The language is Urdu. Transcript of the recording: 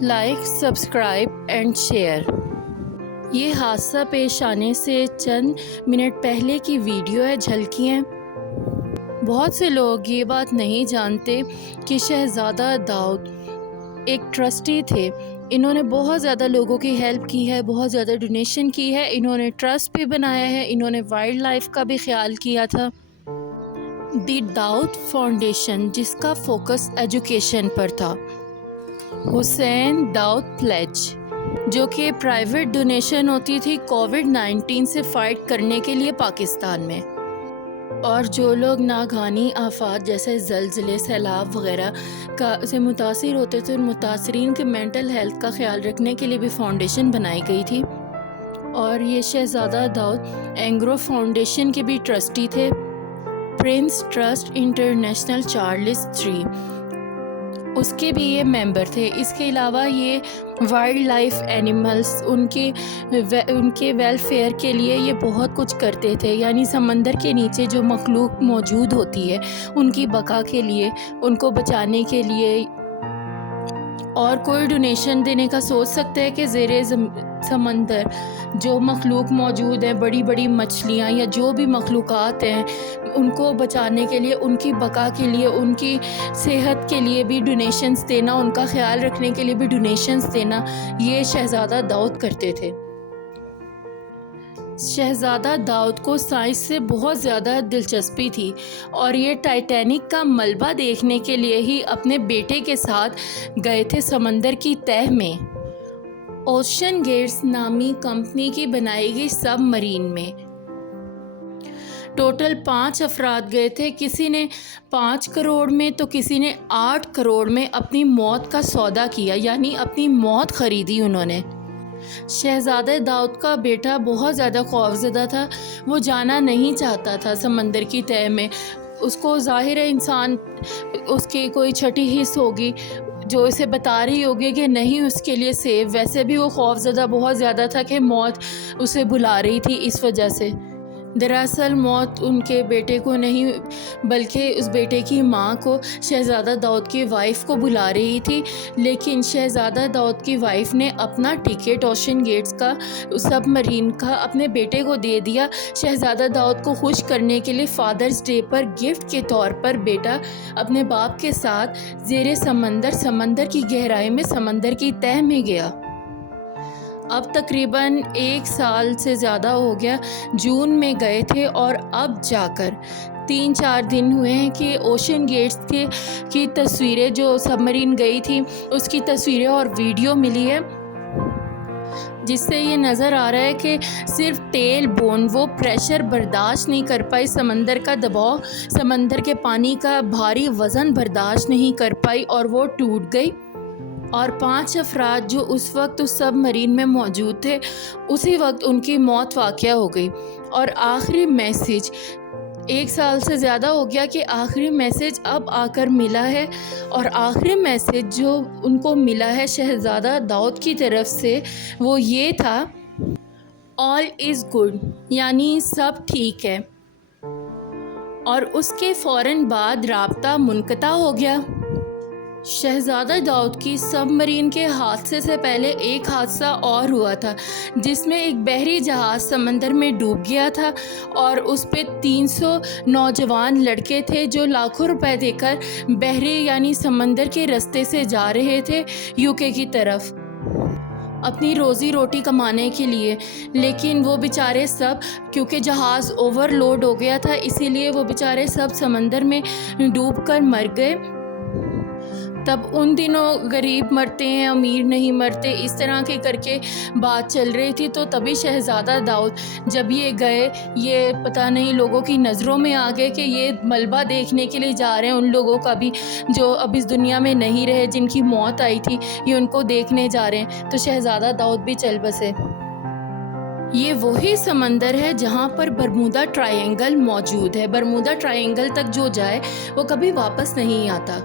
Like, subscribe and share. یہ حادثہ پیش آنے سے چند منٹ پہلے کی ویڈیو ہے، جھلکیاں۔ بہت سے لوگ یہ بات نہیں جانتے کہ شہزادہ داؤد ایک ٹرسٹی تھے۔ انہوں نے بہت زیادہ لوگوں کی ہیلپ کی ہے، بہت زیادہ ڈونیشن کی ہے، انہوں نے ٹرسٹ بھی بنایا ہے، انہوں نے وائلڈ لائف کا بھی خیال کیا تھا۔ دی داؤد فاؤنڈیشن، جس کا فوکس ایجوکیشن پر تھا۔ حسین داؤد پلیج، جو کہ پرائیویٹ ڈونیشن ہوتی تھی کووڈ-19 سے فائٹ کرنے کے لیے پاکستان میں، اور جو لوگ ناگہانی آفات جیسے زلزلے، سیلاب وغیرہ سے متاثر ہوتے تھے، ان متاثرین کے مینٹل ہیلتھ کا خیال رکھنے کے لیے بھی فاؤنڈیشن بنائی گئی تھی۔ اور یہ شہزادہ داؤد اینگرو فاؤنڈیشن کے بھی ٹرسٹی تھے۔ Prince trust international Charles III، اس کے بھی یہ ممبر تھے۔ اس کے علاوہ یہ وائلڈ لائف اینیملز، ان کے ویلفیئر کے لیے یہ بہت کچھ کرتے تھے، یعنی سمندر کے نیچے جو مخلوق موجود ہوتی ہے ان کی بقا کے لیے، ان کو بچانے کے لیے۔ اور کوئی ڈونیشن دینے کا سوچ سکتا ہے کہ زیر سمندر جو مخلوق موجود ہیں، بڑی بڑی مچھلیاں یا جو بھی مخلوقات ہیں، ان کو بچانے کے لیے، ان کی بقا کے لیے، ان کی صحت کے لیے بھی ڈونیشنز دینا، ان کا خیال رکھنے کے لیے بھی ڈونیشنز دینا، یہ شہزادہ داؤد کرتے تھے۔ شہزادہ داؤد کو سائنس سے بہت زیادہ دلچسپی تھی، اور یہ ٹائٹینک کا ملبہ دیکھنے کے لیے ہی اپنے بیٹے کے ساتھ گئے تھے سمندر کی تہہ میں۔ اوشین گیٹس نامی کمپنی کی بنائی گئی سب مرین میں ٹوٹل 5 افراد گئے تھے۔ کسی نے 5 کروڑ میں تو کسی نے 8 کروڑ میں اپنی موت کا سودا کیا، یعنی اپنی موت خریدی انہوں نے۔ شہزادہ داؤد کا بیٹا بہت زیادہ خوفزدہ تھا، وہ جانا نہیں چاہتا تھا سمندر کی تہہ میں۔ اس کو ظاہر ہے انسان، اس کی کوئی چھٹی حص ہوگی جو اسے بتا رہی ہوگی کہ نہیں اس کے لیے سیف، ویسے بھی وہ خوفزدہ بہت زیادہ تھا کہ موت اسے بلا رہی تھی اس وجہ سے۔ دراصل موت ان کے بیٹے کو نہیں بلکہ اس بیٹے کی ماں کو، شہزادہ داؤد کی وائف کو بلا رہی تھی، لیکن شہزادہ داؤد کی وائف نے اپنا ٹکٹ اوشین گیٹس کا، سب مرین کا، اپنے بیٹے کو دے دیا شہزادہ داؤد کو خوش کرنے کے لیے۔ فادرز ڈے پر گفٹ کے طور پر بیٹا اپنے باپ کے ساتھ زیر سمندر کی گہرائی میں، سمندر کی تہہ میں گیا۔ اب تقریباً 1 سال سے زیادہ ہو گیا، جون میں گئے تھے، اور اب جا کر 3-4 دن ہوئے ہیں کہ اوشین گیٹس کی تصویریں، جو سب مرین گئی تھی اس کی تصویریں اور ویڈیو ملی ہے، جس سے یہ نظر آ رہا ہے کہ صرف ٹیل بون، وہ پریشر برداشت نہیں کر پائی، سمندر کا دباؤ، سمندر کے پانی کا بھاری وزن برداشت نہیں کر پائی اور وہ ٹوٹ گئی۔ اور 5 افراد جو اس وقت اس سب مرین میں موجود تھے، اسی وقت ان کی موت واقع ہو گئی۔ اور آخری میسج، 1 سال سے زیادہ ہو گیا کہ آخری میسج اب آ کر ملا ہے، اور آخری میسج جو ان کو ملا ہے شہزادہ داؤد کی طرف سے، وہ یہ تھا: آل از گڈ، یعنی سب ٹھیک ہے۔ اور اس کے فوراً بعد رابطہ منقطع ہو گیا۔ شہزادہ داؤد کی سب مرین کے حادثے سے پہلے ایک حادثہ اور ہوا تھا، جس میں ایک بحری جہاز سمندر میں ڈوب گیا تھا، اور اس پہ 300 نوجوان لڑکے تھے جو لاکھوں روپے دے کر بحری یعنی سمندر کے رستے سے جا رہے تھے UK کی طرف اپنی روزی روٹی کمانے کے لیے۔ لیکن وہ بیچارے سب، کیونکہ جہاز اوور لوڈ ہو گیا تھا، اسی لیے وہ بیچارے سب سمندر میں ڈوب کر مر گئے۔ تب ان دنوں غریب مرتے ہیں، امیر نہیں مرتے، اس طرح کے کر کے بات چل رہی تھی۔ تو تبھی شہزادہ داؤد جب یہ گئے، یہ پتہ نہیں لوگوں کی نظروں میں آ گئے کہ یہ ملبہ دیکھنے کے لیے جا رہے ہیں، ان لوگوں کا بھی جو اب اس دنیا میں نہیں رہے، جن کی موت آئی تھی، یہ ان کو دیکھنے جا رہے ہیں۔ تو شہزادہ داؤد بھی چل بسے۔ یہ وہی سمندر ہے جہاں پر برمودا ٹرائینگل موجود ہے۔ برمودا ٹرائینگل تک جو جائے وہ کبھی واپس نہیں آتا۔